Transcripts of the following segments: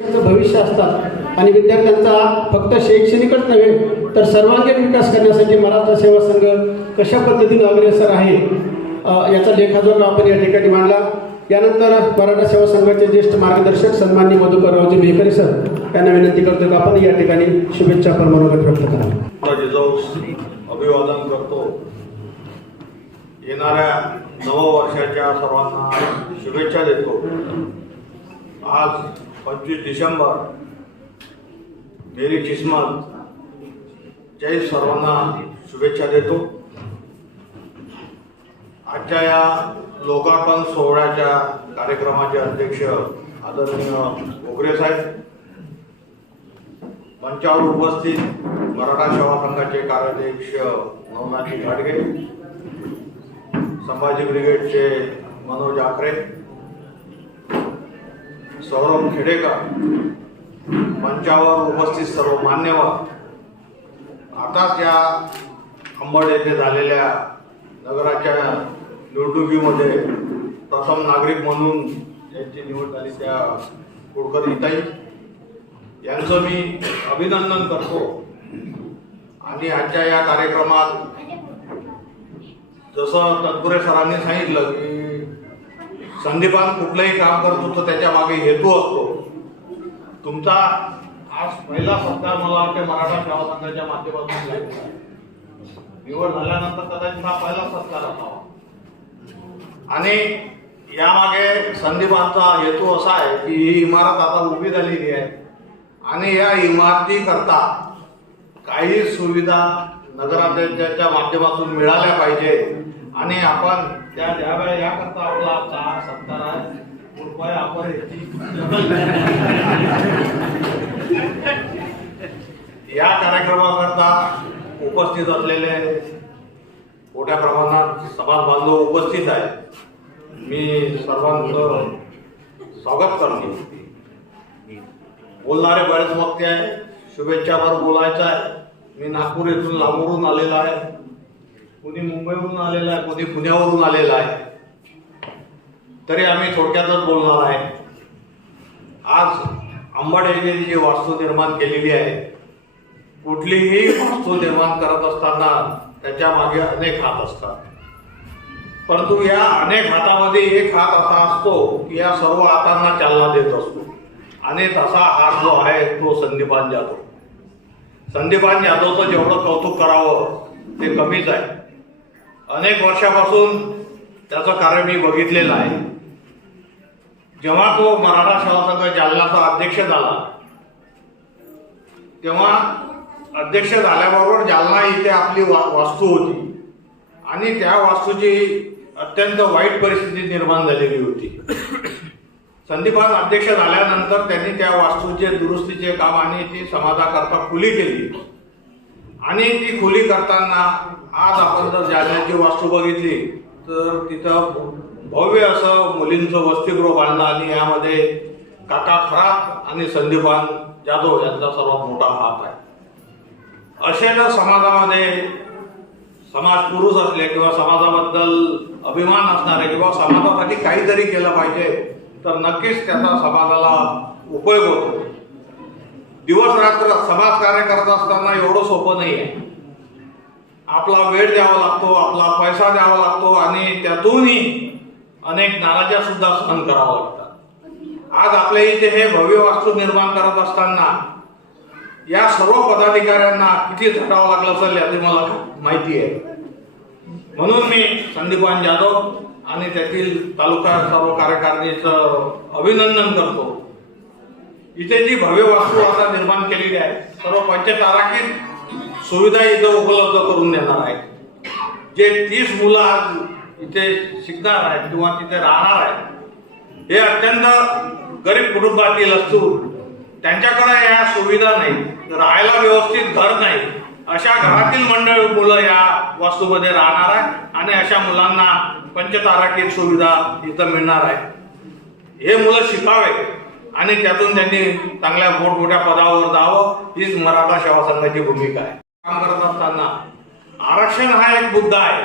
भविष्य असतात आणि विद्यार्थ्यांचा फक्त शैक्षणिकच नव्हे तर सर्वांगीण विकास करण्यासाठी मराठा सेवा संघ कशा पद्धतीने अग्रेसर आहे याचा लेखाजोखा आपण या ठिकाणी मांडला। यानंतर मराठा सेवा संघाचे ज्येष्ठ मार्गदर्शक सन्माननीय मधुकररावजी मेहकरी सर यांना विनंती करतो की आपण या ठिकाणी शुभेच्छा पण मनोगत व्यक्त करा। अभिवादन करतो। येणाऱ्या नववर्षाच्या सर्वांना शुभेच्छा देतो। आज 25 डिसेंबर मेरी किस्मत जय सर्वांना शुभेच्छा देतो। आजच्या या लोकार्पण सोहळ्याच्या कार्यक्रमाचे अध्यक्ष आदरणीय घोगरे साहेब, मंचावर उपस्थित मराठा सेवा संघाचे कार्याध्यक्ष नवनाथजी घाटगे, संभाजी ब्रिगेडचे मनोज आखरे, सौरभ खेडेकर, मंचावर उपस्थित सर्व मान्यवर, आताच या अंबड येथे झालेल्या नगराच्या निवडणुकीमध्ये प्रथम नागरिक म्हणून यांची निवड झाली त्या कुलकर्णीताई यांचं मी अभिनंदन करतो। आणि आजच्या या कार्यक्रमात जसं तत्पुरे सरांनी सांगितलं की संदीपान कुठलंही काम करतो तर त्याच्या मागे हेतू असतो। तुमचा आज पहिला सत्कार मला वाटते मराठा सेवा संघाच्या माध्यमातून झालेला आहे। निवड झाल्यानंतर कदाचित हा पहिला सत्कार असावा आणि यामागे संदीपानचा हेतू असा आहे की ही इमारत आता उभी झालेली आहे आणि या इमारतीकरता काही सुविधा नगराध्यक्षाच्या माध्यमातून मिळाल्या पाहिजे आणि आपण त्या द्याव्या याकरता आपला आजचा सत्कार आहे। कृपया आपण या कार्यक्रमाकरता उपस्थित असलेले मोठ्या प्रमाणात समाज बांधव उपस्थित आहेत। मी सर्वांचं स्वागत करतो। बोलणारे बरेच वक्ते आहे, शुभेच्छावर बोलायचं आहे। मी नागपूर येथून लांबून आलेला आहे, कुणी मुंबईवरून आलेला आहे, कुणी पुण्यावरून आलेला आहे, तरी आम्ही थोडक्यातच बोलणार आहे। आज अंबड येथे जी वास्तू निर्माण केलेली आहे, कुठलीही वास्तू निर्माण करत असताना त्याच्या मागे अनेक हात असतात, परंतु या अनेक हातामध्ये एक हात असा असतो की या सर्व हातांना चालना देत असतो आणि तसा हात जो आहे तो संदीपान जाधव। संदीपान जाधवचं जेवढं कौतुक करावं ते कमीच आहे। अनेक वर्षापासून त्याचं कार्य मी बघितलेलं आहे। जेव्हा तो मराठा सेवा संघ जालन्याचा अध्यक्ष झाला तेव्हा अध्यक्ष झाल्याबरोबर जालना इथे आपली वास्तू होती आणि त्या वास्तूची अत्यंत वाईट परिस्थिती निर्माण झालेली होती। संदीपान अध्यक्ष झाल्यानंतर त्यांनी त्या वास्तूचे दुरुस्तीचे काम आणि ती समाजाकरता खुली केली आणि ती खुली करताना आज आपण जर जालन्याची वास्तू बघितली तर तिथं भव्य असं मुलींचं वसतिगृह बांधलं आणि यामध्ये काका खरात आणि संदीपान जाधव यांचा सर्वात मोठा हात आहे। असे जर समाजामध्ये समाज पुरुष असले किंवा समाजाबद्दल अभिमान असणारे किंवा समाजासाठी काहीतरी केलं पाहिजे तर नक्कीच त्याचा समाजाला उपयोग होतो। दिवस रात्र समाज कार्य करत असताना एवढं सोपं नाही आहे। आपला वेळ द्यावा लागतो, आपला पैसा द्यावा लागतो आणि त्यातूनही अनेक नाराज्या सुद्धा सहन करावा लागतात। आज आपल्या इथे हे भव्य वास्तू निर्माण करत असताना या सर्व पदाधिकाऱ्यांना किती झटावं लागलं असेल याची मला माहिती आहे। म्हणून मी संदीपान जाधव आणि त्यातील तालुका सर्व कार्यकारिणीचं अभिनंदन करतो। इथे जी भव्य वास्तू आता निर्माण केलेली आहे सर्व पंचतारांकित सुविधा इथं उपलब्ध करून देणार आहे। जे 30 मुलं आज इथे शिकणार आहेत किंवा तिथे राहणार आहेत हे अत्यंत गरीब कुटुंबातील असून त्यांच्याकडे या सुविधा नाही, राहायला व्यवस्थित घर नाही, अशा घरातील मंडळी मुलं या वास्तूमध्ये राहणार आहे आणि अशा मुलांना पंचतारांकित सुविधा इथं मिळणार आहे। हे मुलं शिकावे आणि त्यातून त्यांनी चांगल्या मोठमोठ्या पदावर जावं हीच मराठा सेवा संघाची भूमिका आहे। काम करत असताना आरक्षण हा एक मुद्दा आहे।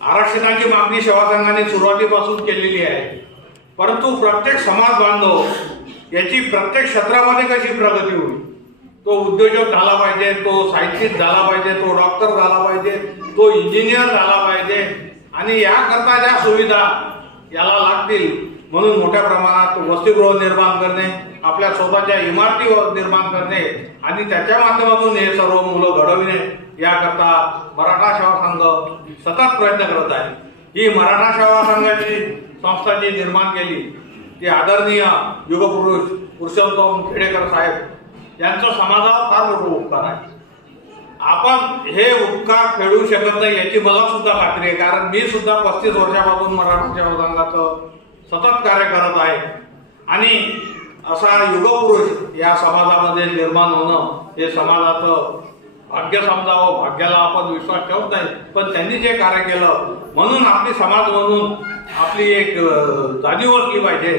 आरक्षणाची मागणी सेवा संघाने सुरुवातीपासून केलेली आहे, परंतु प्रत्येक समाज बांधव याची प्रत्येक क्षेत्रामध्ये कशी प्रगती होईल. तो उद्योजक झाला पाहिजे, तो साहित्यिक झाला पाहिजे, तो डॉक्टर झाला पाहिजे, तो इंजिनियर झाला पाहिजे. आणि याकरता ज्या सुविधा याला लागतील म्हणून मोठ्या प्रमाणात वसतिगृह निर्माण करणे, आपल्या स्वतःच्या इमारती निर्माण करणे आणि त्याच्या माध्यमातून हे सर्व मुलं घडविणे याकरता मराठा सेवा संघ सतत प्रयत्न करत आहे. ही मराठा सेवा संघाची संस्था जी निर्माण केली ती आदरणीय युगपुरुष पुरुषोत्तम खेडेकर साहेब यांचं समाजावर फार मोठं उपकार आहे. आपण हे उपकार फेडू शकत नाही याची मला सुद्धा खात्री आहे, कारण मी सुद्धा 35 वर्षापासून मराठा सेवा संघाचं सतत कार्य करत आहे. आणि असा युगपुरुष या समाजामध्ये निर्माण होणं हे समाजाचं भाग्य समजावं. भाग्याला आपण विश्वास ठेवत नाही, पण त्यांनी जे कार्य केलं म्हणून आपली समाज म्हणून आपली एक जाणीव असली पाहिजे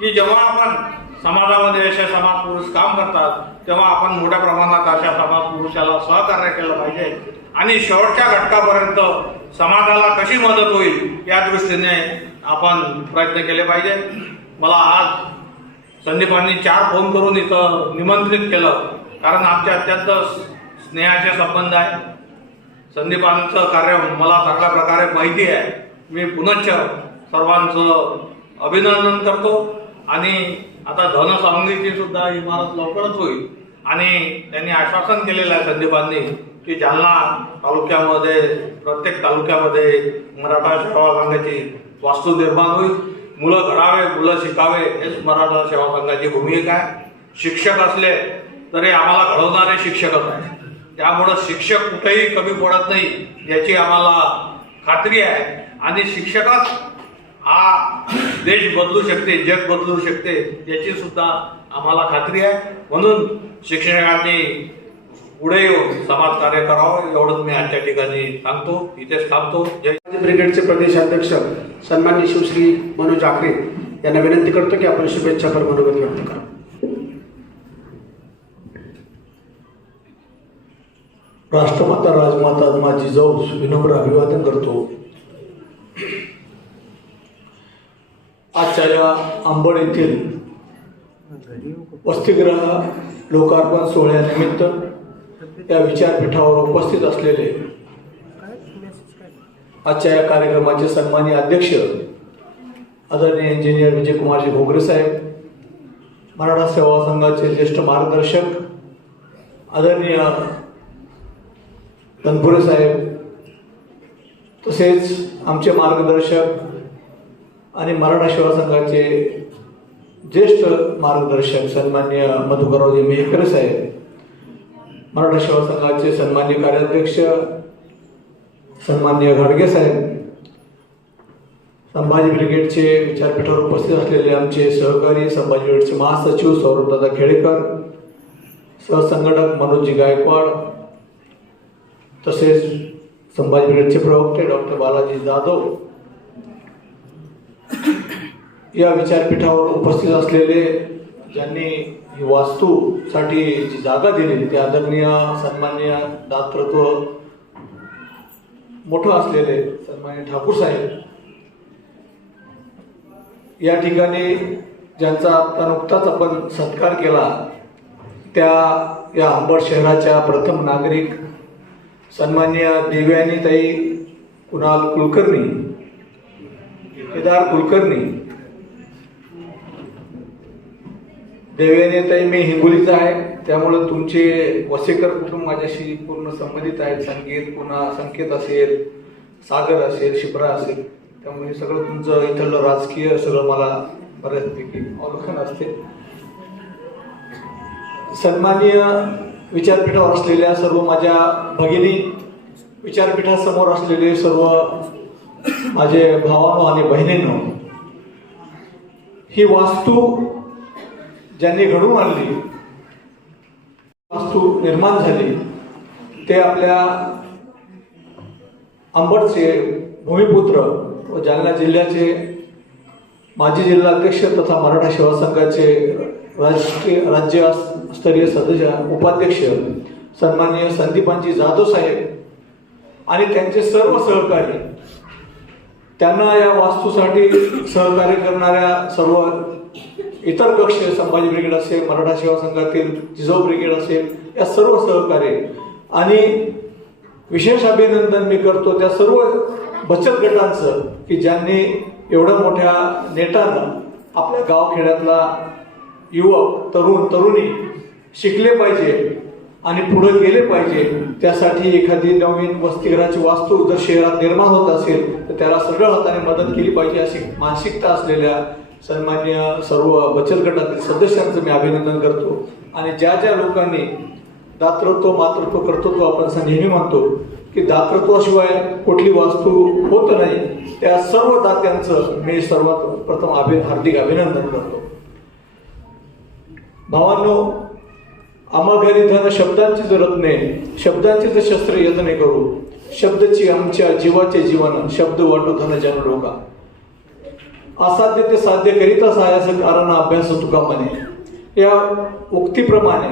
की जेव्हा आपण समाजामध्ये असे समाज पुरुष काम करतात तेव्हा आपण मोठ्या प्रमाणात अशा समाज पुरुषाला सहकार्य केलं पाहिजे आणि शेवटच्या घटकापर्यंत समाजाला कशी मदत होईल या दृष्टीने आपण प्रयत्न केले पाहिजे. मला आज संदीपांनी 4 फोन करून इथं निमंत्रित केलं, कारण आमचे अत्यंत स्नेहाचे संबंध आहे. संदीपांचं कार्य मला चांगल्या प्रकारे माहिती आहे. मी पुनश्च सर्वांचं अभिनंदन करतो. आणि आता धनसावंगीची सुद्धा इमारत लवकरच होईल आणि त्यांनी आश्वासन केलेलं आहे संदीपांनी की जालना तालुक्यामध्ये प्रत्येक तालुक्यामध्ये मराठा सेवा संघाची वास्तू निर्माण होईल. मुलं घडावे, मुलं शिकावे हेच मराठा सेवा संघाची भूमिका आहे. शिक्षक असले तरी आम्हाला घडवणारे शिक्षकच आहे. त्यामुळं शिक्षक कुठेही कमी पडत नाही याची आम्हाला खात्री आहे. आणि शिक्षकच हा देश बदलू शकते, जग बदलू शकते याची सुद्धा आम्हाला खात्री आहे. म्हणून शिक्षकांनी पुढे येऊन समाजकार्य करावं एवढंच मी आजच्या ठिकाणी सांगतो. इथेच थांबतो. जय ब्रिगेडचे प्रदेशाध्यक्ष सन्माननीय शिवश्री मनोज आखरे यांना विनंती करतो की आपण शुभेच्छापर मनोगत व्यक्त करा. राष्ट्रमाता राजमाता माझी जाऊ विनम्र अभिवादन करतो. आजच्या या अंबड येथील वसतिगृह लोकार्पण सोहळ्यानिमित्त या विचारपीठावर उपस्थित असलेले आजच्या या कार्यक्रमाचे सन्माननीय अध्यक्ष आदरणीय इंजिनियर विजयकुमारजी घोगरे साहेब, मराठा सेवा संघाचे ज्येष्ठ मार्गदर्शक आदरणीय तनपुरे साहेब, तसेच आमचे मार्गदर्शक आणि मराठा सेवा संघाचे ज्येष्ठ मार्गदर्शक सन्माननीय मधुकररावजी मेहकर साहेब, मराठा सेवा संघाचे सन्माननीय कार्याध्यक्ष सन्माननीय घाडगे साहेब, संभाजी ब्रिगेडचे विचारपीठावर उपस्थित असलेले आमचे सहकारी संभाजी ब्रिगेडचे महासचिव सौरभदादा खेडेकर, सहसंघटक मनोजी गायकवाड, तसेच संभाजी ब्रिगेडचे प्रवक्ते डॉक्टर बालाजी जाधव, या विचारपीठावर उपस्थित असलेले ज्यांनी ही वास्तूसाठी जी जागा दिली ते आदरणीय सन्माननीय दातृत्व मोठं असलेले सन्माननीय ठाकूर साहेब, या ठिकाणी ज्यांचा आता नुकताच आपण सत्कार केला त्या या अंबड शहराच्या प्रथम नागरिक सन्माननीय देवयानीताई कुणाल कुलकर्णी, केदार कुलकर्णी. देवयानीताई मी हिंगोलीचा आहे, त्यामुळे तुमचे वसेकर कुटुंब माझ्याशी पूर्ण संबंधित आहेत. संकेत असेल, सागर असेल, शिप्रा असेल, त्यामुळे सगळं तुमचं इथलं राजकीय सगळं मला बऱ्याचपैकी अवलोकन असते. सन्माननीय विचारपीठावर असलेल्या सर्व माझ्या भगिनी, विचारपीठासमोर असलेले सर्व माझे भावांनो आणि बहिणींनो, ही वास्तू ज्यांनी घडवून आणली, वास्तू निर्माण झाली, ते आपल्या अंबडचे भूमिपुत्र व जालना जिल्ह्याचे माजी जिल्हाध्यक्ष तथा मराठा सेवा संघाचे राज्यस्तरीय सदस्य उपाध्यक्ष सन्माननीय संदीपांजी जाधव साहेब आणि त्यांचे सर्व सहकारी, त्यांना या वास्तूसाठी सहकार्य करणाऱ्या सर्व इतर कक्ष, संभाजी ब्रिगेड असेल, मराठा सेवा संघातील जिजाऊ ब्रिगेड असेल, या सर्व सहकार्य आणि विशेष अभिनंदन मी करतो त्या सर्व बचत गटांचं की ज्यांनी एवढ्या मोठ्या नेटानं आपल्या गावखेड्यातला युवक, तरुण, तरुणी शिकले पाहिजे आणि पुढे गेले पाहिजे. त्यासाठी एखादी नवीन वसतिगृहाची वास्तू जर शहरात निर्माण होत असेल तर त्याला सगळ्या हाताने मदत केली पाहिजे अशी मानसिकता असलेल्या सन्मान्य सर्व बचत गटातील सदस्यांचं मी अभिनंदन करतो. आणि ज्या ज्या लोकांनी दातृत्व, मातृत्व, कर्तृत्व आपण नेहमी म्हणतो की दातृत्वाशिवाय कुठली वास्तू होत नाही, त्या सर्व दात्यांचं मी सर्वात प्रथम हार्दिक अभिनंदन करतो. भावांनो, आम्हा घरी धन शब्दांचीच रत्ने, शब्दांचीच शस्त्र यत्ने करू, शब्दची आमच्या जीवाचे जीवन, शब्द वाटू धन जन लोका. असाध्य ते साध्य करीता सहाय्याचं कारण अभ्यास तुका म्हणे. या उक्तीप्रमाणे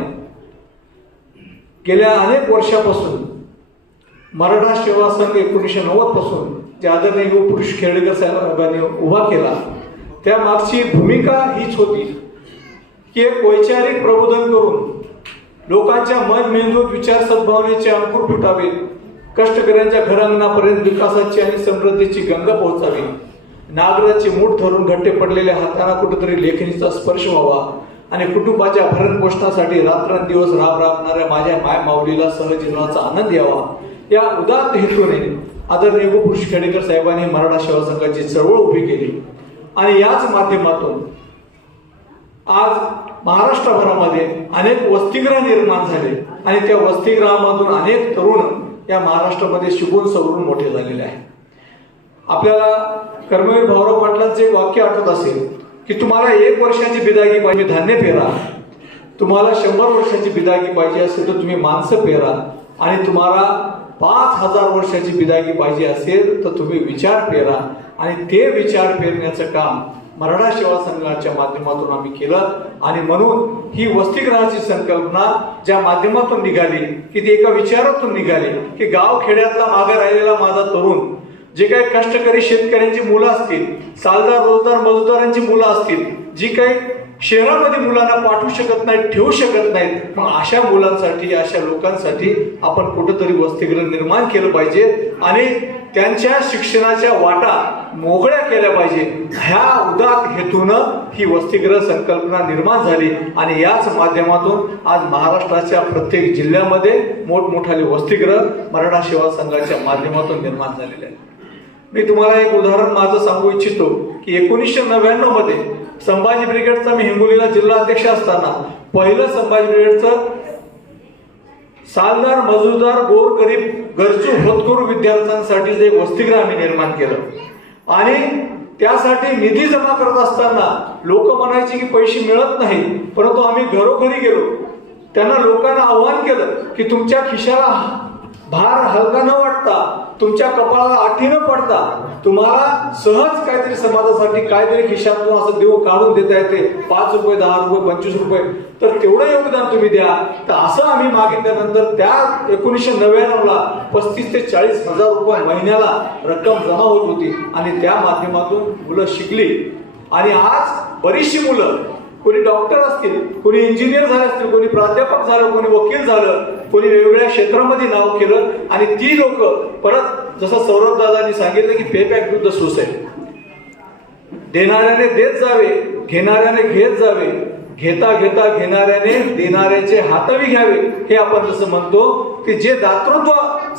गेल्या अनेक वर्षापासून मराठा सेवा संघ 1990 पासून जे आदरणीय पुरुष खेडेकर साहेबांनी उभा केला, त्या मागची भूमिका हीच होती की एक वैचारिक प्रबोधन करून लोकांच्या मन, मेंदूत विचार सद्भावनेचे अंकुर फुटावे, कष्टकऱ्यांच्या घरांगणापर्यंत विकासाची आणि समृद्धीची गंगा पोहोचावी, नागराची मूठ धरून घट्टे पडलेल्या हातांना कुठेतरी लेखणीचा स्पर्श व्हावा आणि कुटुंबाच्या भरण पोषणासाठी रात्रंदिवस राबणाऱ्या माझ्या माय माऊलीला सहजीवनाचा आनंद यावा, या उदात्त हेतूने आदरणीय पुरुष खेडेकर साहेबांनी मराठा सेवा संघाची चळवळ उभी केली. आणि याच माध्यमातून आज महाराष्ट्रभरामध्ये अनेक वसतिगृह निर्माण झाले आणि त्या वसतिगृहामधून अनेक तरुण या महाराष्ट्रामध्ये शिकून सवरून मोठे झालेले आहेत. आपल्याला कर्मवीर भाऊराव पाटलांचे वाक्य आठवत असेल की तुम्हाला 1 वर्षाची बिदागी पाहिजे धान्य पेरा, तुम्हाला 100 वर्षाची बिदागी पाहिजे असेल तर तुम्ही माणसं पेरा, आणि तुम्हाला 5000 वर्षाची बिदागी पाहिजे असेल तर तुम्ही विचार पेरा. आणि ते विचार पेरण्याचं काम मराठा सेवा संघाच्या माध्यमातून आम्ही केलं. आणि म्हणून ही वसतिगृहाची संकल्पना ज्या माध्यमातून निघाली की ती एका विचारातून निघाली की गाव खेड्यातला मागे राहिलेला माझा तरुण, जे काही कष्टकरी शेतकऱ्यांची मुलं असतील, सालदार रोजदार मजुदारांची मुलं असतील, जी काही शहरामध्ये मुलांना पाठवू शकत नाहीत, ठेवू शकत नाहीत, मग अशा मुलांसाठी, अशा लोकांसाठी आपण कुठेतरी वसतिगृह निर्माण केलं पाहिजे आणि त्यांच्या शिक्षणाच्या वाटा मोकळ्या केल्या पाहिजे. ह्या उदात्त हेतूनं ही वसतिगृह संकल्पना निर्माण झाली आणि याच माध्यमातून आज महाराष्ट्राच्या प्रत्येक जिल्ह्यामध्ये मोठमोठाले वसतिगृह मराठा सेवा संघाच्या माध्यमातून निर्माण झालेले आहेत. मी तुम्हाला एक उदाहरण माझं सांगू इच्छितो की 1999 मध्ये संभाजी ब्रिगेडचा मी हिंगोलीला जिल्हा अध्यक्ष असताना पहिलं संभाजी ब्रिगेडचं सालदार, मजुरदार, गोरगरीब, गरजू, होतकरू विद्यार्थ्यांसाठी जे वसतिगृह आम्ही निर्माण केलं आणि त्यासाठी निधी जमा करत असताना लोक म्हणायचे की पैसे मिळत नाही, परंतु आम्ही घरोघरी गेलो, त्यांना लोकांना आव्हान केलं की तुमच्या खिशाला भार हलका न वाटता, तुमच्या कपाळाला आठी न पडता तुम्हाला सहज काहीतरी समाजासाठी काहीतरी खिशातून असं देऊ काढून देता येते, 5 रुपये, 10 रुपये, 25 रुपये, तर तेवढं योगदान तुम्ही द्या. तर असं आम्ही मागितल्यानंतर त्या 1999 ला 35 ते 40 हजार रुपये महिन्याला रक्कम जमा होत होती आणि त्या माध्यमातून मुलं शिकली. आणि आज बरीचशी मुलं, कोणी डॉक्टर असतील, कोणी इंजिनियर झाले असतील, कोणी प्राध्यापक झालं, कोणी वकील झालं, कोणी वेगवेगळ्या क्षेत्रामध्ये नाव केलं आणि ती लोक परत जसं सौरभ दादांनी सांगितलं की पे बॅक टू द सोसायटी, देणाऱ्याने देत जावे, घेणाऱ्याने घेत जावे, घेता घेता घेणाऱ्याने देणाऱ्याचे हातवी घ्यावे. हे आपण जसं म्हणतो की जे दातृत्व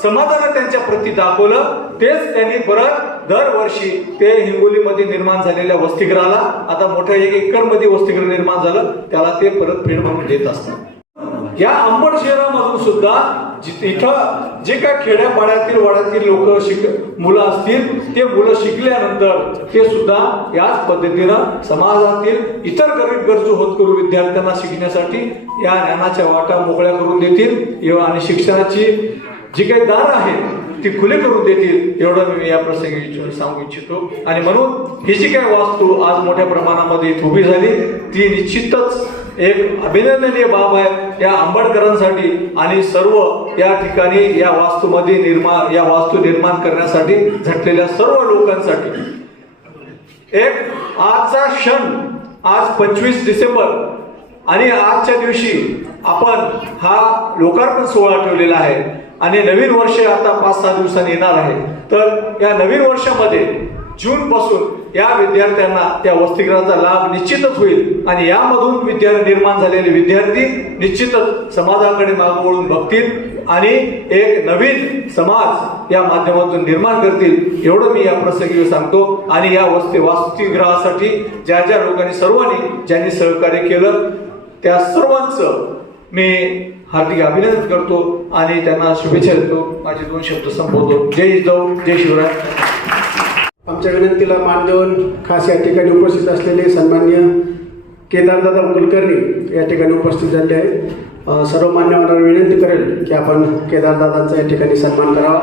समाजाने त्यांच्या प्रती दाखवलं तेच त्यांनी परत दरवर्षी ते हिंगोलीमध्ये निर्माण झालेल्या वसतिगृहाला, आता मोठ्या 1 एकर मध्ये वसतिगृह निर्माण झालं, त्याला ते परत फेड म्हणून देत असतात. या अंबड शहरामधून सुद्धा इथं जे काय खेड्यापाड्यातील वाड्यातील लोक मुलं असतील, ते मुलं शिकल्यानंतर ते सुद्धा याच पद्धतीनं समाजातील इतर गरीब गरजू होतकरू विद्यार्थ्यांना शिकण्यासाठी या ज्ञानाच्या वाटा मोकळ्या करून देतील आणि शिक्षणाची जी काही दार आहेत ती खुले करून देतील, एवढं मी या प्रसंगी सांगू इच्छितो. आणि म्हणून ही जी काही वास्तू आज मोठ्या प्रमाणामध्ये उभी झाली ती निश्चितच एक अभिनंदनीय बाब आहे या आंबेडकरांसाठी आणि सर्व या ठिकाणी या वास्तूमध्ये या वास्तू निर्माण करण्यासाठी झटलेल्या सर्व लोकांसाठी. एक आजचा क्षण आज 25 डिसेंबर आणि आजच्या दिवशी आपण हा लोकार्पण सोहळा ठेवलेला आहे आणि नवीन वर्ष आता 5-6 दिवसांनी येणार आहे. तर या नवीन वर्षामध्ये जून पासून या विद्यार्थ्यांना त्या वसतिगृहाचा लाभ निश्चितच होईल आणि यामधून निर्माण झालेले विद्यार्थी निश्चितच समाजाकडे मागे वळून बघतील आणि एक नवीन समाज या माध्यमातून निर्माण करतील एवढं मी या प्रसंगी सांगतो. आणि या वसतिगृहासाठी ज्या ज्या लोकांनी ज्यांनी सहकार्य केलं त्या सर्वांचं मी हार्दिक अभिनंदन करतो आणि त्यांना शुभेच्छा देतो. माझे 2 शब्द संपवतो. जय जिजाऊ, जय शिवराय. आमच्या विनंतीला मान देऊन खास या ठिकाणी उपस्थित असलेले सन्माननीय केदारदादा कुलकर्णी या ठिकाणी उपस्थित झाले आहेत. सर्व मान्यवरांना विनंती करेल की आपण केदारदादांचा या ठिकाणी सन्मान करावा.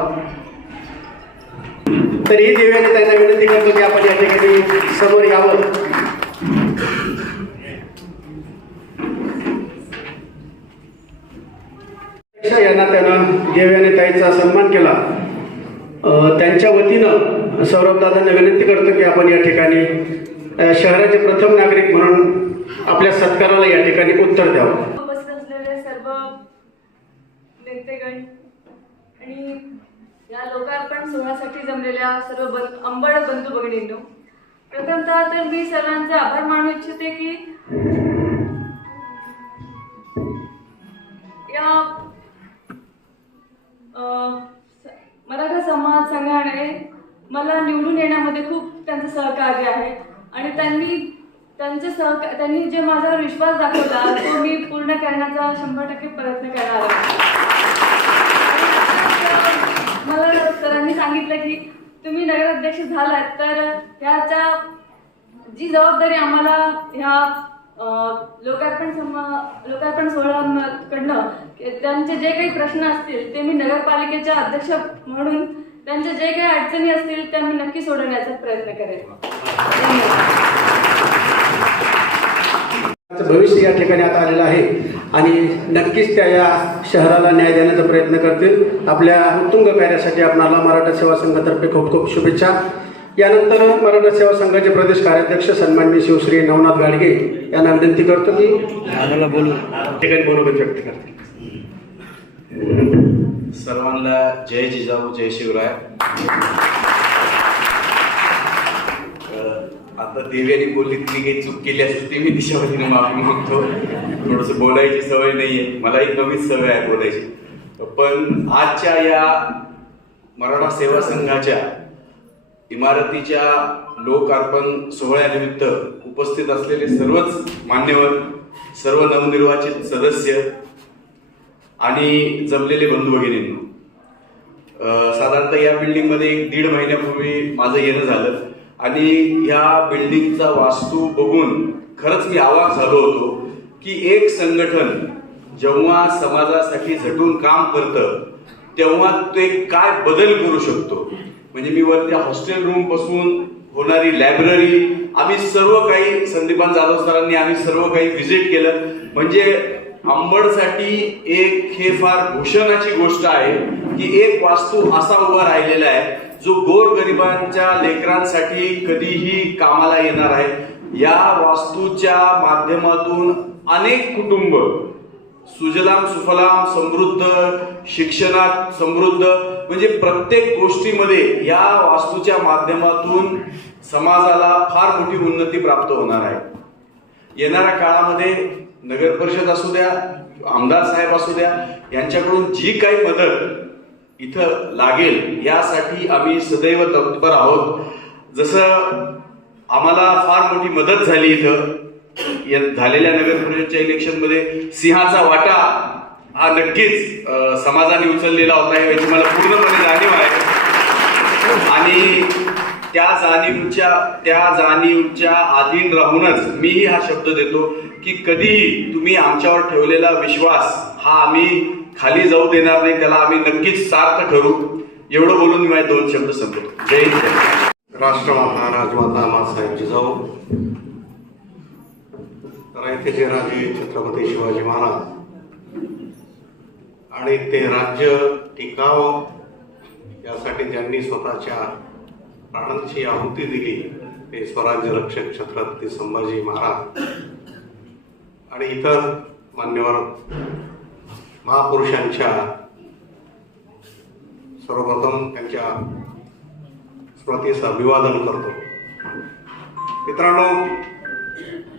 तर ही देवाने त्यांना विनंती करतो की आपण या ठिकाणी समोर यावं. यांना त्यानं देव्याने ताईचा सन्मान केला. त्यांच्या वतीनं सौरभदादांना विनंती करतो की आपण या ठिकाणी शहराचे प्रथम नागरिक म्हणून आपल्या सत्काराला या ठिकाणी उत्तर द्यावं. उपस्थित असलेले सर्व नेतेगण आणि या लोकार्पण सोहळ्यासाठी जमलेल्या सर्व अंबड बंधू भगिनींनो, प्रथमतः तर मी सर्वांचे आभार मानू इच्छिते की या मराठा समाज संघाने मला निवडून येण्यामध्ये खूप त्यांचं सहकार्य आहे आणि त्यांनी जे माझ्यावर विश्वास दाखवला तो मी पूर्ण करण्याचा 100% प्रयत्न करणार आहे. मला सरांनी सांगितलं की तुम्ही नगराध्यक्ष झालात तर ह्याच्या जी जबाबदारी आम्हाला ह्या लोकार्पण सोहळ्याकडनं त्यांचे जे काही प्रश्न असतील ते मी नगरपालिकेच्या अध्यक्ष म्हणून त्यांच्या जे काही अडचणी असतील त्या मी नक्की सोडवण्याचा प्रयत्न करेन. भविष्य या ठिकाणी आता आलेलं आहे आणि नक्कीच त्या या शहराला न्याय देण्याचा प्रयत्न करतील. आपल्या उत्तुंग कार्यासाठी आपणाला मराठा सेवा संघातर्फे खूप खूप शुभेच्छा. यानंतर मराठा सेवा संघाचे प्रदेश कार्याध्यक्ष सन्माननीय शिवश्री नवनाथ गाडगे यांना विनंती करतो की ठिकाणी मनोगत व्यक्त करतील. सर्वांना जय जिजाऊ, जय शिवराय. आता देव्याने बोलली मी काही चूक केली असेल ते मी दिशावतीने माफी मागतो. थोडंसं बोलायची सवय नाहीये, मला एक नवीन सवय आहे बोलायची. पण आजच्या या मराठा सेवा संघाच्या इमारतीच्या लोकार्पण सोहळ्यानिमित्त उपस्थित असलेले सर्वच मान्यवर, सर्व नवनिर्वाचित सदस्य आणि जमलेले बंधू भगिनींनो, साधारणतः या बिल्डिंगमध्ये 1.5 महिन्यापूर्वी माझं येणं झालं आणि या बिल्डिंगचा वास्तू बघून खरंच मी अवाक झालो होतो की एक संघटन जेव्हा समाजासाठी झटून काम करतं तेव्हा ते काय बदल करू शकतो. म्हणजे मी वरती हॉस्टेल रूम पासून होणारी लायब्ररी, आम्ही सर्व काही संदीपान जाधव सरांनी आम्ही सर्व काही व्हिजिट केलं. म्हणजे अंबडसाठी एक हे फार भूषणाची गोष्ट आहे की एक वास्तू असा उभा राहिलेला आहे जो गोरगरिबांच्या लेकरांसाठी कधीही कामाला येणार आहे. या वास्तूच्या माध्यमातून अनेक कुटुंब सुजलाम सुफलाम समृद्ध, शिक्षणात समृद्ध, म्हणजे प्रत्येक गोष्टीमध्ये या वास्तूच्या माध्यमातून समाजाला फार मोठी उन्नती प्राप्त होणार आहे. येणाऱ्या काळामध्ये नगर परिषद असू द्या, आमदार साहेब असू द्या, यांच्याकडून जी काही मदत इथं लागेल यासाठी आम्ही सदैव तत्पर आहोत. जसं आम्हाला फार मोठी मदत झाली इथं झालेल्या नगर परिषदच्या इलेक्शनमध्ये, सिंहाचा वाटा हा नक्कीच समाजाने उचललेला होता याची मला पूर्णपणे जाणीव आहे. आणि त्या जाणीवच्या अधीन राहूनच मीही हा शब्द देतो की कधीही तुम्ही आमच्यावर ठेवलेला विश्वास हा आम्ही खाली जाऊ देणार नाही, त्याला आम्ही नक्कीच सार्थ ठरू. एवढं बोलून मी माझे 2 शब्द संपवतो. जय हिंद. राष्ट्रमाता राजमाता मासाहेब जिजाऊ, रायतेचे राजे छत्रपती शिवाजी महाराज आणि ते राज्य टिकावं यासाठी ज्यांनी स्वतःच्या प्राणांची आहुती दिली हे स्वराज्य रक्षक छत्रपती संभाजी महाराज आणि इतर मान्यवर महापुरुषांच्या सर्वप्रथम त्यांच्या स्मृतीस अभिवादन करतो. मित्रांनो,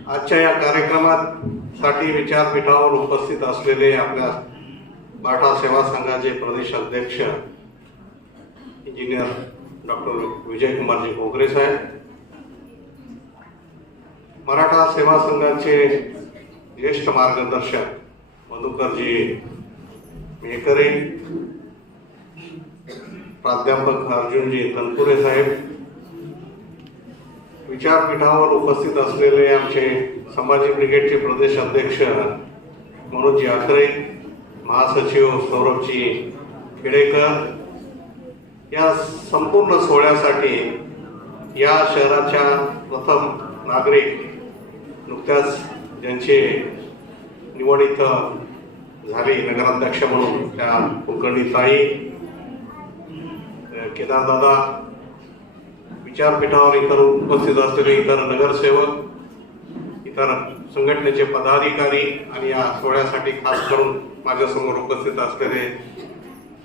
आजच्या या कार्यक्रमासाठी विचारपीठावर उपस्थित असलेले आपल्या मराठा सेवा संघाचे प्रदेश अध्यक्ष इंजिनियर डॉक्टर विजयकुमारजी घोगरे साहेब, मराठा सेवा संघाचे ज्येष्ठ मार्गदर्शक मधुकरजी मेहकरे, प्राध्यापक अर्जुनजी तनपुरे साहेब, विचारपीठावर उपस्थित असलेले आमचे संभाजी ब्रिगेडचे प्रदेश अध्यक्ष मनोजजी आखरे, महासचिव सौरभजी खेडेकर, या संपूर्ण सोहळ्यासाठी या शहराच्या प्रथम नागरिक, नुकत्याच ज्यांची निवड इथं झाली नगराध्यक्ष म्हणून, त्या कुलकर्णी ताई, केदारदादा, विचारपीठावर इतर उपस्थित असलेले इतर नगरसेवक, इतर संघटनेचे पदाधिकारी आणि या सोहळ्यासाठी खास करून माझ्यासमोर उपस्थित असलेले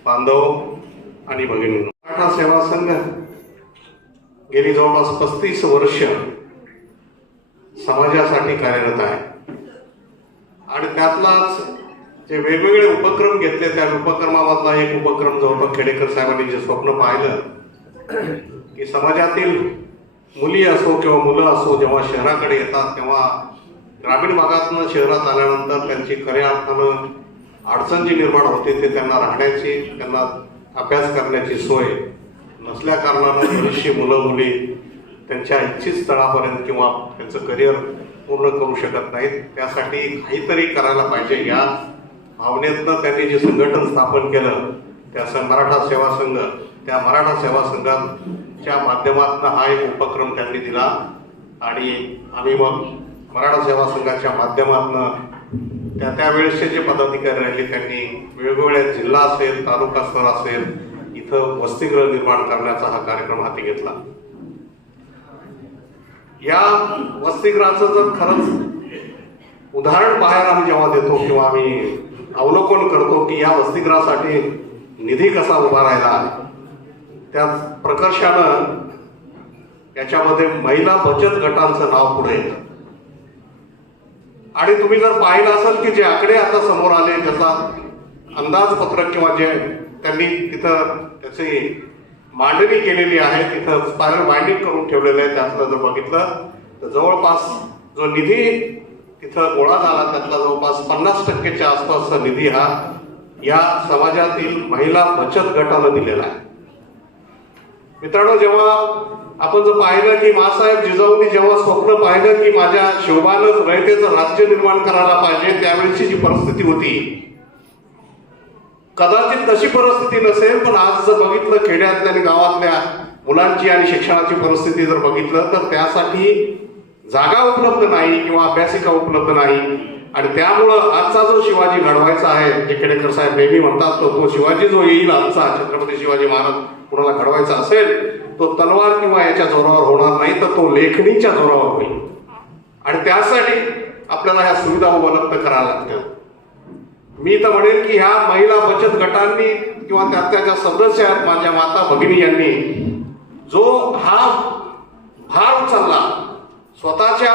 बांधव आणि भगिनींनो, मराठा सेवा संघ गेली जवळपास 35 वर्ष समाजासाठी कार्यरत आहे आणि त्यातलाच जे वेगवेगळे उपक्रम घेतले त्या उपक्रमामधला एक उपक्रम जवळपास खेडेकर साहेबांनी जे स्वप्न पाहिलं की समाजातील मुली असो किंवा मुलं असो जेव्हा शहराकडे येतात तेव्हा ग्रामीण भागातनं शहरात आल्यानंतर त्यांची खऱ्या अर्थानं अडचण जी निर्माण होते ते त्यांना राहण्याची, त्यांना अभ्यास करण्याची सोय नसल्या कारणानं बरीचशी मुलं मुली त्यांच्या इच्छित स्थळापर्यंत किंवा त्यांचं करिअर पूर्ण करू शकत नाहीत. त्यासाठी काहीतरी करायला पाहिजे या भावनेतनं त्यांनी जे संघटन स्थापन केलं त्या मराठा सेवा संघ, त्या मराठा सेवा संघाच्या माध्यमातून हा एक उपक्रम त्यांनी दिला आणि आम्ही मग मराठा सेवा संघाच्या माध्यमातून त्यावेळेसचे जे पदाधिकारी राहिले त्यांनी वेगवेगळ्या जिल्हा असेल, तालुका स्तर असेल, इथं वसतिगृह निर्माण करण्याचा हा कार्यक्रम हाती घेतला. या वसतिगृहाचं जर खरंच उदाहरण पाहायला आम्ही जेव्हा देतो किंवा आम्ही अवलोकन करतो की या वसतिगृहासाठी निधी कसा उभा राहिला, त्या प्रकर्षानं याच्यामध्ये महिला बचत गटांचं नाव पुढे येतं आणि तुम्ही जर पाहिलं असेल की जे आकडे आता समोर आले त्याचा अंदाजपत्रक किंवा जे त्यांनी तिथं त्याची मांडणी केलेली आहे, तिथं स्पायरल बाइंडिंग करून ठेवलेलं आहे, त्यातलं जर बघितलं तर जवळपास जो निधी तिथं गोळा झाला त्यातला जवळपास 50%च्या आसपासचा निधी हा या समाजातील महिला बचत गटाला दिलेला आहे. मित्रांनो, जेव्हा आपण जर पाहिलं की मासाहेब जिजाऊंनी जेव्हा स्वप्न पाहिलं की माझ्या शिवबानं रयतेचं राज्य निर्माण करायला पाहिजे, त्यावेळेची जी परिस्थिती होती, कदाचित तशी परिस्थिती नसेल, पण आज जर बघितलं खेड्यातल्या आणि गावातल्या मुलांची आणि शिक्षणाची परिस्थिती जर बघितलं तर त्यासाठी जागा उपलब्ध नाही किंवा अभ्यासिका उपलब्ध नाही आणि त्यामुळं आजचा जो शिवाजी घडवायचा आहे, जे खेडेकर साहेब नेहमी म्हणतात, तो शिवाजी जो येईल आजचा छत्रपती शिवाजी महाराज कुणाला घडवायचा असेल तो तलवार किंवा याच्या जोरावर होणार नाही, तर तो लेखणीच्या जोरावर होईल आणि त्यासाठी आपल्याला ह्या सुविधा उपलब्ध करायला लागतात. मी तर म्हणेन की ह्या महिला बचत गटांनी किंवा त्याच्या सदस्य माझ्या माता भगिनी यांनी जो हा भार उचलला, स्वतःच्या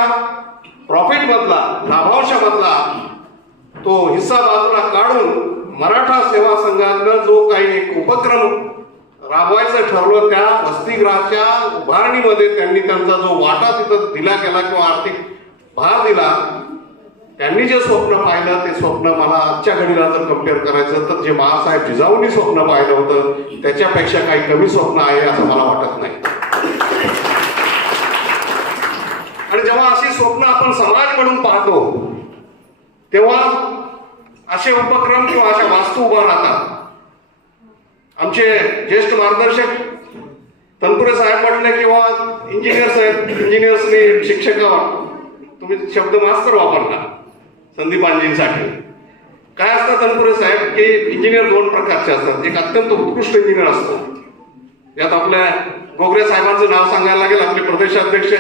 प्रॉफिट मधला, लाभांशामधला तो हिस्सा बाजूला काढून मराठा सेवा संघानं जो काही एक उपक्रम राबवायचं ठरवलं, त्या वसतिगृहाच्या उभारणीमध्ये त्यांनी त्यांचा जो वाटा तिथं दिला गेला किंवा आर्थिक भार दिला, त्यांनी जे स्वप्न पाहिलं ते स्वप्न मला आजच्या घडीला जर कम्पेअर करायचं तर जे बाळासाहेब जिजाऊंनी स्वप्न पाहिलं होतं त्याच्यापेक्षा काही कमी स्वप्न आहे असं मला वाटत नाही. आणि जेव्हा अशी स्वप्न आपण समाज म्हणून पाहतो तेव्हा असे उपक्रम किंवा अशा वास्तू उभा राहतात. आमचे ज्येष्ठ मार्गदर्शक तनपुरे साहेब म्हटले किंवा इंजिनियर साहेब, इंजिनियर्सने शिक्षक तुम्ही शब्द मास्तर वापरला संदीपांजींसाठी. काय असतं तनपुरे साहेब की इंजिनियर दोन प्रकारचे असतात. एक अत्यंत उत्कृष्ट इंजिनियर असतो, यात आपल्या गोगरे साहेबांचं नाव सांगायला लागेल, आपले प्रदेशाध्यक्ष.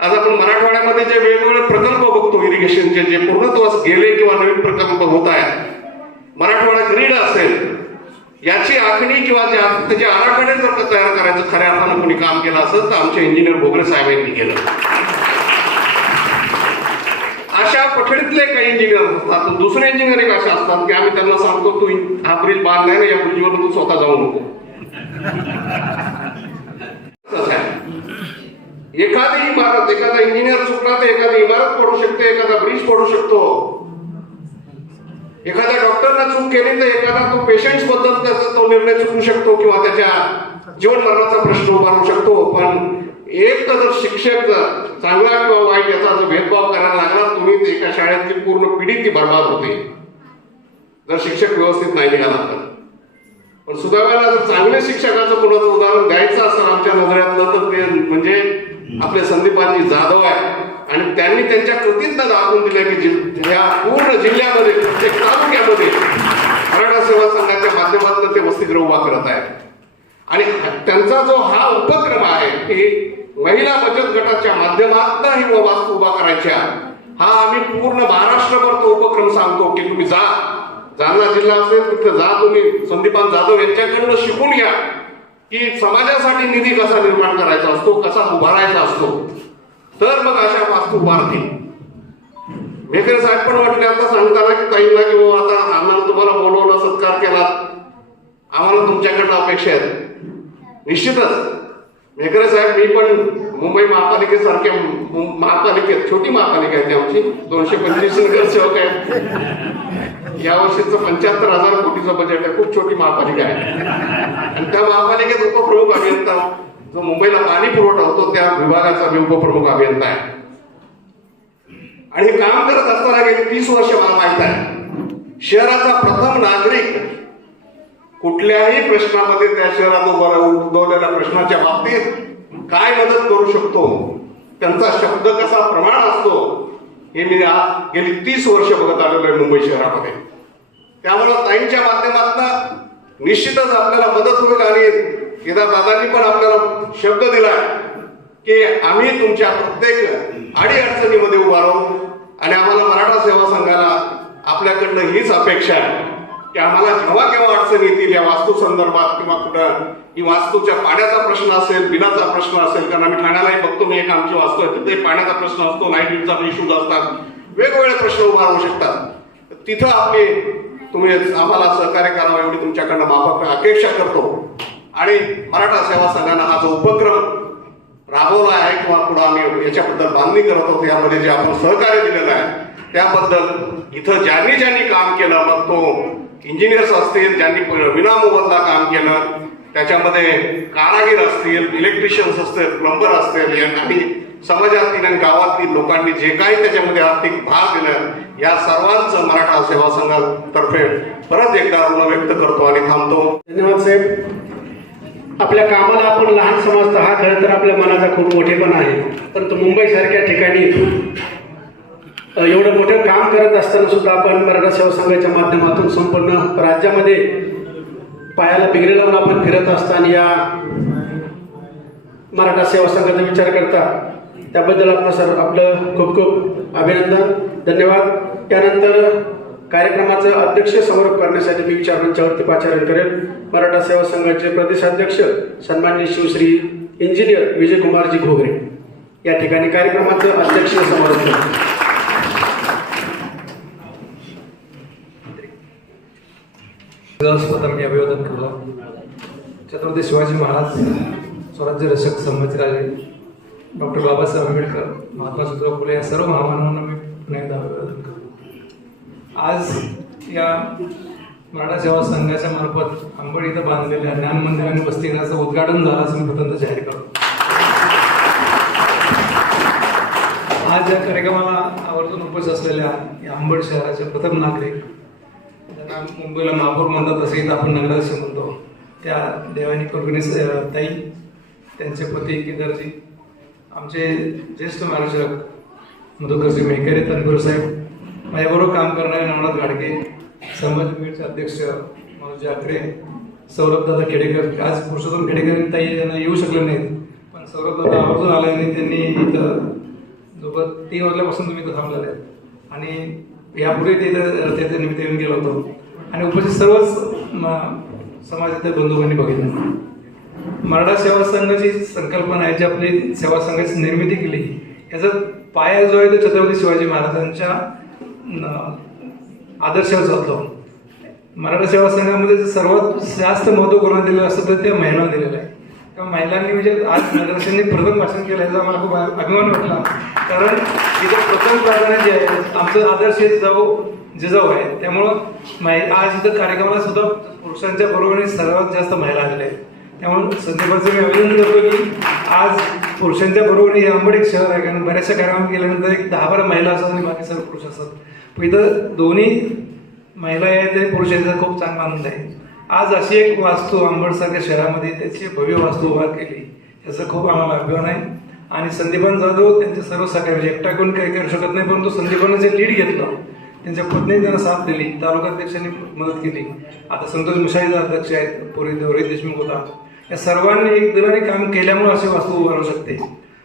आज आपण मराठवाड्यामध्ये जे वेगवेगळे प्रकल्प बघतो इरिगेशनचे, जे पूर्णत्वास गेले किंवा नवीन प्रकल्प होत आहेत, मराठवाडा ग्रीड असेल, याची आखणी किंवा त्याचे आराखडे जर का तयार करायचं खऱ्या अर्थानं कोणी काम केलं असेल तर आमचे इंजिनियर गोगरे साहेब यांनी केलं. अशा पठडीतले काही इंजिनियर असतात. दुसरे इंजिनियर एक असे असतात की आम्ही त्यांना सांगतो तू हा ब्रिज बांधलाय ना, या ब्रिजवर तू स्वतः जाऊ नको. एखादी इमारत, एखादा इंजिनियर चुकला तर एखादी इमारत पडू शकते, एखादा ब्रिज पडू शकतो. एखाद्या डॉक्टरनं चूक केली तर एखादा तो पेशंट्स बद्दल त्याचा तो निर्णय चुकू शकतो किंवा त्याच्या जीवन मरणाचा प्रश्न उभारू शकतो. पण एक तर जर शिक्षक चांगला किंवा वाईट याचा जर भेदभाव करायला लागला, तुम्ही एका शाळेतली पूर्ण पिढी ती बर्बाद होते जर शिक्षक व्यवस्थित नाही निघाला तर. पण सुदैवाला जर चांगले शिक्षकाचं कोणाचं उदाहरण द्यायचं असेल आमच्या नजरेतलं तर ते म्हणजे आपले संदीपानजी जाधव आहे. आणि त्यांनी त्यांच्या कृतींना दाखवून दिलं की या पूर्ण जिल्ह्यामध्ये, प्रत्येक तालुक्यामध्ये मराठा सेवा संघाच्या माध्यमातून ते वसतिगृह उभा करत आहेत. आणि त्यांचा जो हा उपक्रम आहे की महिला बचत गटाच्या माध्यमातून ही वास्तू उभा करायच्या, हा आम्ही पूर्ण महाराष्ट्रभर तो उपक्रम सांगतो की तुम्ही जा, जालना जिल्हा असेल तिथे जा, तुम्ही संदीपान जाधव यांच्याकडनं शिकून घ्या की समाजासाठी निधी कसा निर्माण करायचा असतो, कसा उभारायचा असतो, तर मग अशा वास्तू उभारतील. मेकर साहेब पण म्हटले आता सांगताना की ताईला की आता आम्हाला तुम्हाला बोलवलं, सत्कार केला, आम्हाला तुमच्याकडनं अपेक्षा आहेत. निश्चितच मेकरे साहेब, मी पण मुंबई महापालिकेसारख्या महापालिकेत, छोटी महापालिका आहे ती आमची, 225 नगरसेवक आहेत. या वर्षीचं 75,000 कोटीचं बजेट आहे, खूप छोटी महापालिका आहे. आणि त्या महापालिकेत उपप्रमुख अभियंता जो मुंबईला पाणी पुरवठा होतो त्या विभागाचा मी उपप्रमुख अभियंता आहे. आणि हे काम करत असताना गेली 30 वर्ष मला माहित आहे, शहराचा प्रथम नागरिक कुठल्याही प्रश्नामध्ये त्या शहरात उद्भवलेल्या प्रश्नाच्या बाबतीत काय मदत करू शकतो, त्यांचा शब्द कसा प्रमाण असतो, हे मी आज गेली 30 वर्ष बघत आलेलो आहे मुंबई शहरामध्ये. त्यामुळं ताईंच्या माध्यमातून निश्चितच आपल्याला मदत होईल. आणि केदार दादांनी पण आपल्याला शब्द दिलाय की आम्ही तुमच्या प्रत्येक अडीअडचणीमध्ये उभा राहू. आणि आम्हाला मराठा सेवा संघाला आपल्याकडनं हीच अपेक्षा आहे की आम्हाला जेव्हा केव्हा अडचणी येतील या वास्तू संदर्भात किंवा कुठं ही वास्तूच्या पाण्याचा प्रश्न असेल, बिलाचा प्रश्न असेल, कारण आम्ही ठाण्यालाही बघतो, मी एक आमची वास्तू आहे तिथे पाण्याचा प्रश्न असतो, लाईट बिलचा इश्यूज असतात, वेगवेगळे प्रश्न उभा राहू शकतात. तिथं आपली तुम्ही आम्हाला सहकार्य करावं एवढी तुमच्याकडनं माफक अपेक्षा करतो. आणि मराठा सेवा संघानं हा जो उपक्रम राबवला आहे किंवा पुढे आम्ही याच्याबद्दल बांधणी करत आहोत, यामध्ये जे आपण सहकार्य दिलेलं आहे त्याबद्दल इथं ज्यांनी काम केलं, मग तो इंजिनियर्स असतील, ज्यांनी विनामोबदला काम केलं, त्याच्यामध्ये कारागीर असतील, इलेक्ट्रिशियन्स असतील, प्लंबर असतील, आणि समाजातील आणि गावातील लोकांनी जे काही त्याच्यामध्ये आर्थिक भाग दिला, या सर्वांचं मराठा सेवा संघातर्फे परत एकदा ऋण व्यक्त करतो आणि थांबतो. धन्यवाद साहेब. आपल्या कामाला आपण लहान समजता, हा खरं तर आपल्या मनाचा खूप मोठेपणा आहे. परंतु मुंबईसारख्या ठिकाणी एवढं मोठं काम करत असताना सुद्धा आपण मराठा सेवा संघाच्या माध्यमातून संपूर्ण राज्यामध्ये पायाला बिगरे लावून आपण फिरत असताना या मराठा सेवा संघाचा विचार करता, त्याबद्दल आपलं खूप खूप अभिनंदन, धन्यवाद. त्यानंतर कार्यक्रमाचं अध्यक्ष समारोप करण्यासाठी मी विचारांच्यावरती पाचारण करेल. मराठा सेवा संघाचे प्रदेशाध्यक्ष सन्माननीय शिवश्री इंजिनियर विजयकुमारजी घोगरे या ठिकाणी कार्यक्रमाचं अध्यक्ष समारोप करेल. मी अभिवादन केलं. छत्रपती शिवाजी महाराज, स्वराज्य रक्षक संभाजीराजे, डॉक्टर बाबासाहेब आंबेडकर, महात्मा ज्योतिराव फुले या सर्व महामानवांना मी पुन्हा एकदा अभिवादन करतो. आज या मराठा सेवा संघाच्या मार्फत अंबड इथं बांधलेल्या ज्ञान मंदिर आणि वसतिगृहाचं उद्घाटन झालं असं मी प्रथम जाहीर करतो. आज या कार्यक्रमाला आवर्जून उपस्थित असलेल्या या अंबड शहराचे प्रथम नागरिक, ज्यांना मुंबईला महापौर म्हणतात तसे इथं आपण नगराध्यक्ष म्हणतो, त्या देवानी कुलकर्णी ताई, त्यांचे पती केदारजी, आमचे ज्येष्ठ मार्गदर्शक मधुकरजी मेहकरे, तनपूर साहेब, माझ्याबरोबर काम करणारे नवनाथ गाडगे, संभाजी ब्रिगेडचे अध्यक्ष मनोज जाखरे, सौरभ दादा खेडेकर, आज पुरुषोत्तम खेडेकर ताई यांना येऊ शकले नाहीत, पण सौरभ दादा आवर्जून आले आणि त्यांनी इथं जवळ 3 वाजल्यापासून तुम्ही इथं थांबलेले आहेत आणि यापूर्वी ते इथं त्याच्या निमित्त येऊन गेलो होतो आणि उपस्थित सर्वच समाजातील बंधूंनी बघितलं. मराठा सेवा संघाची संकल्पना आहे, जी आपली सेवा संघाची निर्मिती केली, याचा पाया जो आहे तो छत्रपती शिवाजी महाराजांच्या आदर्शावर चालतो. मराठा सेवा संघामध्ये सर्वात जास्त महत्त्व कोणाला दिलेलं असतं तर त्या महिलांना दिलेलं आहे. त्या महिलांनी म्हणजे आज नगरसेवकांनी प्रथम भाषण केलं याचा मला खूप अभिमान वाटला, कारण इथं प्रथम प्राधान्य जे आहे आमचं आदर्श जिजाऊ आहे. त्यामुळं आज इथं कार्यक्रमाला सुद्धा पुरुषांच्या बरोबरीने सर्वात जास्त महिला आलेल्या आहेत. त्यामुळे संदीपाचं मी अभिनंदन करतो की आज पुरुषांच्या बरोबरीने हे आंबड एक शहर आहे, कारण बऱ्याचशा कार्यक्रम केल्यानंतर एक 10-12 महिला असतात आणि बाकी सर्व पुरुष असतात. पण इथं दोन्ही महिला आहेत आणि पुरुष आहेत, खूप चांगला आनंद आहे. आज अशी एक वास्तू अंबडसारख्या शहरामध्ये त्याची भव्य वास्तू उभा केली, याचा खूप आम्हाला अभिमान आहे. आणि संदीपान जाधव त्यांचे सर्व सहकार्य म्हणजे एकटा कोण काही करू शकत नाही, परंतु संदीपानं जे लीड घेतलं, त्यांच्या पत्नीने त्यांना साथ दिली, तालुकाध्यक्षांनी मदत केली, आता संतोष मुशाईचा अध्यक्ष आहेत, पूर्वी रोहित देशमुख होता, या सर्वांनी एक दिलाने काम केल्यामुळे अशी वास्तू उभा राहू शकते.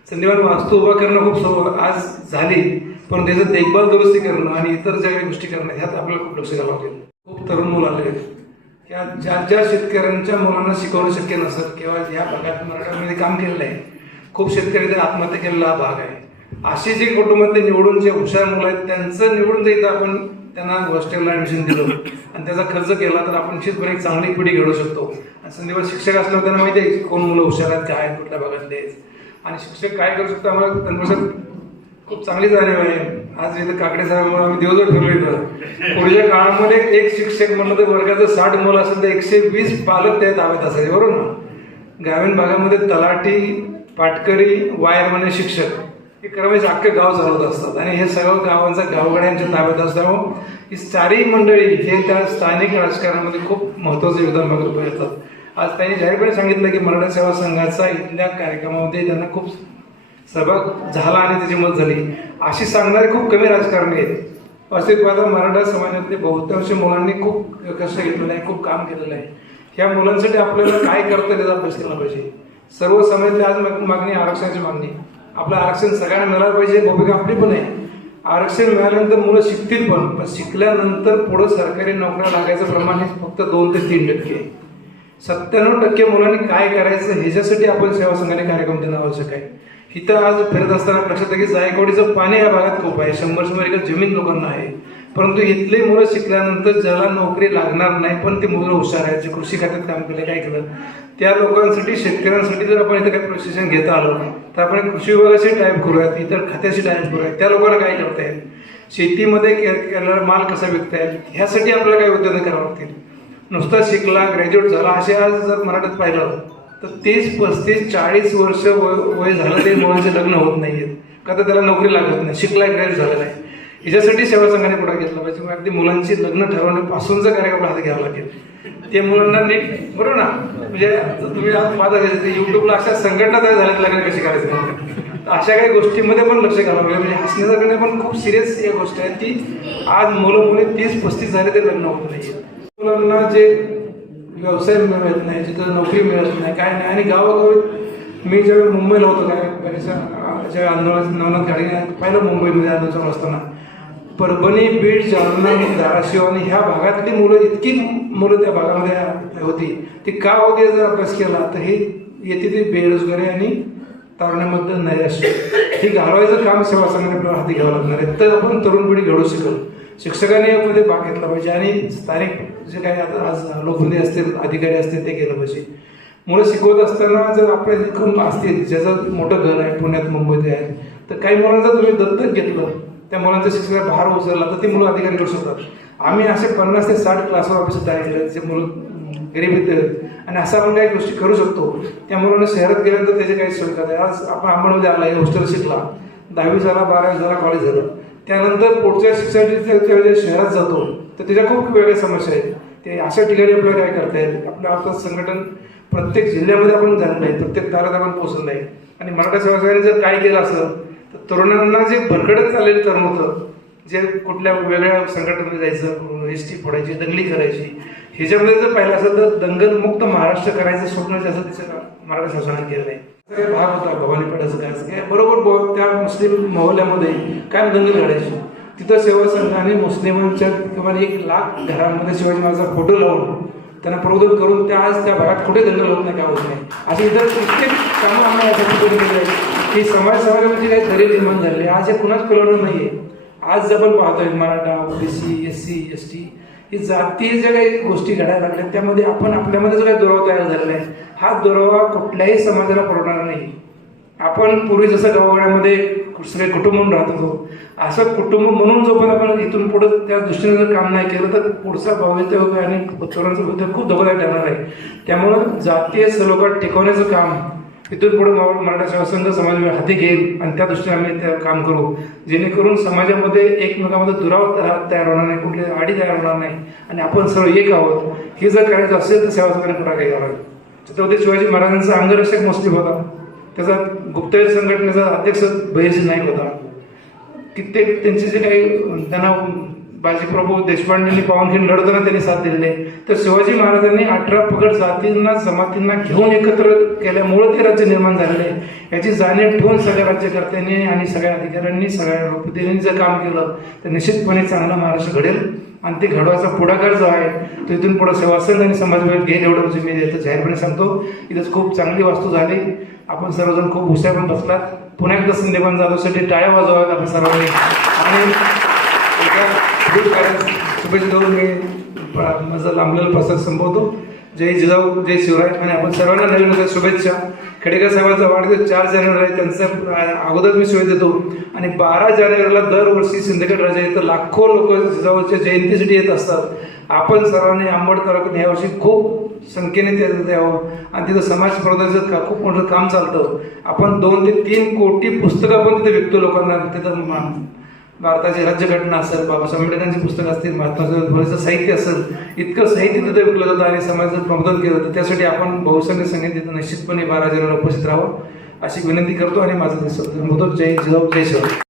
संदीपान वास्तू उभा करणं खूप आज झाली, पण त्याचं देखभाल दुरुस्ती करणं आणि इतर ज्या काही गोष्टी करणं ह्यात आपल्याला खूप लक्ष घालावं लागेल. खूप तरुण मुलं आले आहेत, त्या ज्या शेतकऱ्यांच्या मुलांना शिकवणं शक्य नसेल किंवा या भागात मराठवाड्यामध्ये काम केलेलं आहे, खूप शेतकरी आत्महत्या केलेला भाग आहे. अशी जी कुटुंबातले निवडून जे हुशार मुलं आहेत त्यांचं निवडून जर इथं आपण त्यांना हॉस्टेलला ॲडमिशन दिलं आणि त्याचा खर्च केला तर आपण निश्चितपणे एक चांगली पिढी घडवू शकतो. आणि संदीपान शिक्षक असल्यावर त्यांना माहिती आहे कोण मुलं हुशार आहेत, काय कुठल्या भागातले आहेत आणि शिक्षक काय करू शकतो. आम्हाला त्यांच्यापासून खूप चांगली जाणीव आहे. आज इथं काकडे साहेबांमुळे आम्ही दिवसभर फिरलो इथं. पुढच्या काळामध्ये एक शिक्षक म्हणलं तर वर्गाचं 60 मुलं असेल तर 120 पालक त्या ताब्यात असायचे, बरोबर ना. ग्रामीण भागामध्ये तलाठी, पाटकरी, वायरमॅन, शिक्षक हे क्रमेश अख्खे गाव चालवत असतात आणि हे सगळं गावांचा गावगाड्यांच्या ताब्यात असल्यामुळं ही चारही मंडळी हे त्या स्थानिक राजकारणामध्ये खूप महत्त्वाचं योगदान बघत येतात. आज त्यांनी जाहीरपणे सांगितलं की मराठा सेवा संघाचा इथल्या कार्यक्रमामध्ये त्यांना खूप सहभाग झाला आणि त्याची मदत झाली, अशी सांगणारे खूप कमी राजकारणी आहेत. वास्तविक पाहता मराठा समाजातले बहुतांश मुलांनी खूप कष्ट घेतलेलं आहे, खूप काम केलेलं आहे. ह्या मुलांसाठी आपल्याला काय करता त्याचा अभ्यास केला पाहिजे. सर्व समाजातली आज मागणी आरक्षणाची मागणी, आपलं आरक्षण सगळ्यांना मिळालं पाहिजे, भूमिका आपली पण आहे. आरक्षण मिळाल्यानंतर मुलं शिकतील पण शिकल्यानंतर पुढं सरकारी नोकऱ्या लागायचं प्रमाण हे फक्त 2 ते 3% आहे. 97% मुलांनी काय करायचं ह्याच्यासाठी आपण सेवा संघाने कार्यक्रम देणं आवश्यक आहे. इथं आज फिरत असताना लक्षात आहे की जायकवाडीचं पाणी या भागात खूप आहे, 100 एकर जमीन लोकांना आहे, परंतु इथले मुलं शिकल्यानंतर ज्याला नोकरी लागणार नाही पण ते मुलं हुशार आहेत, जे कृषी खात्यात काम केलं, काय केलं, त्या लोकांसाठी शेतकऱ्यांसाठी जर आपण इथं काही प्रशिक्षण घेता आलं तर आपण कृषी विभागाशी टाईप करूयात, इतर खात्याशी टाईप करूयात, त्या लोकांना काय करता येईल, शेतीमध्ये केलेला माल कसा विकता येईल, ह्यासाठी आपल्याला काही उद्योग करावं लागतील. नुसता शिकला, ग्रॅज्युएट झाला असे आज जर मराठीत पाहिलं तर 30, 35, 40 वर्ष वय झालं ते मुलांचे लग्न होत नाही आहेत, का तर त्याला नोकरी लागत नाही, शिकलाय, ग्रॅज्युएट झालेला आहे. ह्याच्यासाठी सेवा संघाने पुढे घेतला पाहिजे. मग अगदी मुलांची लग्न ठरवण्यापासूनचा कार्यक्रम हाती घ्यावा लागेल. ते मुलांना नीट, बरोबर ना, म्हणजे तुम्ही पाहता युट्यूबला अशा संघटना तयार झाल्यात लग्न कशी करायचं, अशा काही गोष्टींमध्ये पण लक्ष घालावं लागेल. म्हणजे हसण्यासारखं पण खूप सिरियस या गोष्ट आहेत की आज मुली 30-35 झाले ते लग्न होत नाही. मुलांना जे व्यवसाय मिळत नाही, जिथं नोकरी मिळत नाही, काय नाही. आणि गावागावी मी ज्यावेळी मुंबईला होतो, काय बऱ्याचशा ज्या आंदोलन नवनाथ गाडगे पाहिलं मुंबईमध्ये आंदोलन चालू असताना, परभणी, बीड, जालना, धाराशिव आणि ह्या भागातली मुलं, इतकी मुलं त्या भागामध्ये होती, ती का होती जर अभ्यास केला तर हे येते ती बेरोजगारी आणि तारुण्यामध्ये नैराश्य ही घालवायचं काम सेवा संघाने आपल्याला हाती घ्यावं लागणार आहे. तर आपण तरुण पिढी घडू शकल. शिक्षकांनी यामध्ये भाग घेतला पाहिजे आणि स्थानिक जे काही आता आज लोकप्रतिनिधी असतील, अधिकारी असतील, ते केलं पाहिजे. मुलं शिकवत असताना जर आपल्या इकडून असतील, ज्याचं मोठं घर आहे, पुण्यात, मुंबईत आहे, तर काही मुलांचं तुम्ही दत्तक घेतलं, त्या मुलांच्या शिक्षणाला भार उचलला तर ती मुलं अधिकारी करू शकतात. आम्ही असे 50 ते 60 क्लासवर ऑफिस तयार केले, जे मुलं गरीब आहेत आणि असं आपण काही गोष्टी करू शकतो. त्या मुलांना शहरात गेल्यानंतर त्याचे काही सोय करतात. आज आपण अंबडमध्ये आला, हॉस्टेल शिकला, 10वी झाला, 12वी झाला, कॉलेज झालं, त्यानंतर पुढच्या शिक्षणासाठी शहरात जातो तर त्याच्या खूप वेगळ्या समस्या आहेत. ते अशा ठिकाणी आपल्याला काय करता येईल, आपलं संघटन प्रत्येक जिल्ह्यामध्ये आपण झालं नाही, प्रत्येक दारात आपण पोहोचलं नाही. आणि मराठा सेवा संघाने जर काय केलं असं तर तरुणांना जे भरकटत चाललेलं तरुण होतं, जे कुठल्या वेगळ्या संघटनेमध्ये जायचं, एसटी फोडायची, दंगली करायची, ह्याच्यामध्ये जर पाहिलं असेल तर दंगलमुक्त महाराष्ट्र करायचं स्वप्न असं तिचं मराठी शासनाने केलं आहे. भाग होता भवानीपेठाचं काय बरोबर त्या मुस्लिम मोहल्ल्यामध्ये काय दंगल घडायची. तिथं सेवा संघाने मुस्लिमांच्या किंवा 1 लाख घरांमध्ये शिवाजी महाराजांचा फोटो लावून त्यांना प्रबोधन करून त्या भागात कुठे दंगल होत नाही, काय होत नाही अशी इतर प्रत्येक कामं आम्ही यासाठी करून केली आहे की समाजामध्ये काही दरी निर्माण झाले. आज हे कुणाच कळवलं नाही आहे. आज आपण पाहतोय मराठा, ओबीसी, SC, ST ही जातीय ज्या काही गोष्टी घडायला लागल्या त्यामध्ये आपण आपल्यामध्ये जो काही दुरावा तयार झालेला आहे हा दुरावा कुठल्याही समाजाला परवडणार नाही. आपण पूर्वी जसं गावागाड्यामध्ये सगळे कुटुंब म्हणून राहत होतो असं कुटुंब म्हणून जो पण आपण इथून पुढे त्या दृष्टीने जर काम नाही केलं तर पुढचा भवितव्य आणि तरुणांचं भवितव्य खूप धोकादायक ठरणार आहे. त्यामुळं जातीय सलोखा टिकवण्याचं काम इथून पुढे मराठा सेवा संघ समाज हाती घेईल आणि त्या दृष्टीने आम्ही ते काम करू जेणेकरून समाजामध्ये एकमेकांमध्ये दुरावा तयार होणार नाही, कुठली आडी तयार होणार नाही आणि आपण सर्व एक आहोत. हे जर करायचं असेल तर सेवा संघाने पुढाकार घ्यावा. छत्रपती शिवाजी महाराजांचा अंगरक्षक मुस्लिम होता, त्याचा गुप्तहेर संघटनेचा अध्यक्ष बहिर्जी नाईक होता. कित्येक त्यांचे जे काही त्यांना बाजीप्रभू देशपांडेंनी पावनखिंड लढताना त्यांनी साथ दिलेली आहे. तर शिवाजी महाराजांनी 18 पगड जातींना जमातींना घेऊन एकत्र केल्यामुळे ते राज्य निर्माण झालेलं आहे याची जाणीव ठेवून सगळ्या राज्यकर्त्यांनी आणि सगळ्या अधिकाऱ्यांनी सगळ्या लोकप्रतिनिधींनी जर काम केलं तर निश्चितपणे चांगला महाराष्ट्र घडेल आणि ते घडवायचा पुढाकार जो आहे तो इथून पुढे सेवा संघ आणि समाजवाद घेईल एवढं म्हणजे मी इथं जाहीरपणे सांगतो. इथंच खूप चांगली वास्तू झाली. आपण सर्वजण खूप हुशार पण बसलात. पुन्हा एकदा संदीपान जाधवसाठी टाळ्या वाजवाव्यात आपण सर्वांनी आणि शुभेच्छा देऊन मी माझा लांबलेला प्रसाद संपवतो. जय जिजाऊ, जय शिवराय आणि आपण सर्वांना नवीन वर्षाच्या शुभेच्छा. खेडेकर साहेबांचा वाढदिवस 4 जानेवारी आहे, त्यांचा अगोदर मी शुभेच्छा देतो आणि 12 जानेवारीला दरवर्षी सिंदखेड राजा इथं लाखो लोक जिजाऊच्या जयंतीसाठी येत असतात. आपण सर्वांनी आंबड तालुक्यात यावर्षी खूप संख्येने ते द्यावं आणि तिथं समाज प्रबोधनाचं खूप मोठं काम चालतं. आपण 2 ते 3 कोटी पुस्तकं पण तिथे विकतो लोकांना. तिथं भारताची राज्यघटना असेल, बाबासाहेब आंबेडकरांची पुस्तकं असतील, महात्मा ज्योतिबाचं साहित्य असेल, इतकं साहित्य तिथं विकलं जातं आणि समाजाचं प्रबोधन केलं जातं. त्यासाठी आपण बहुसंख्य संख्येत तिथं निश्चितपणे 12 जानेवारीला उपस्थित राहावं अशी विनंती करतो आणि माझं होतो. जय जिजाऊ, जय शिवराय.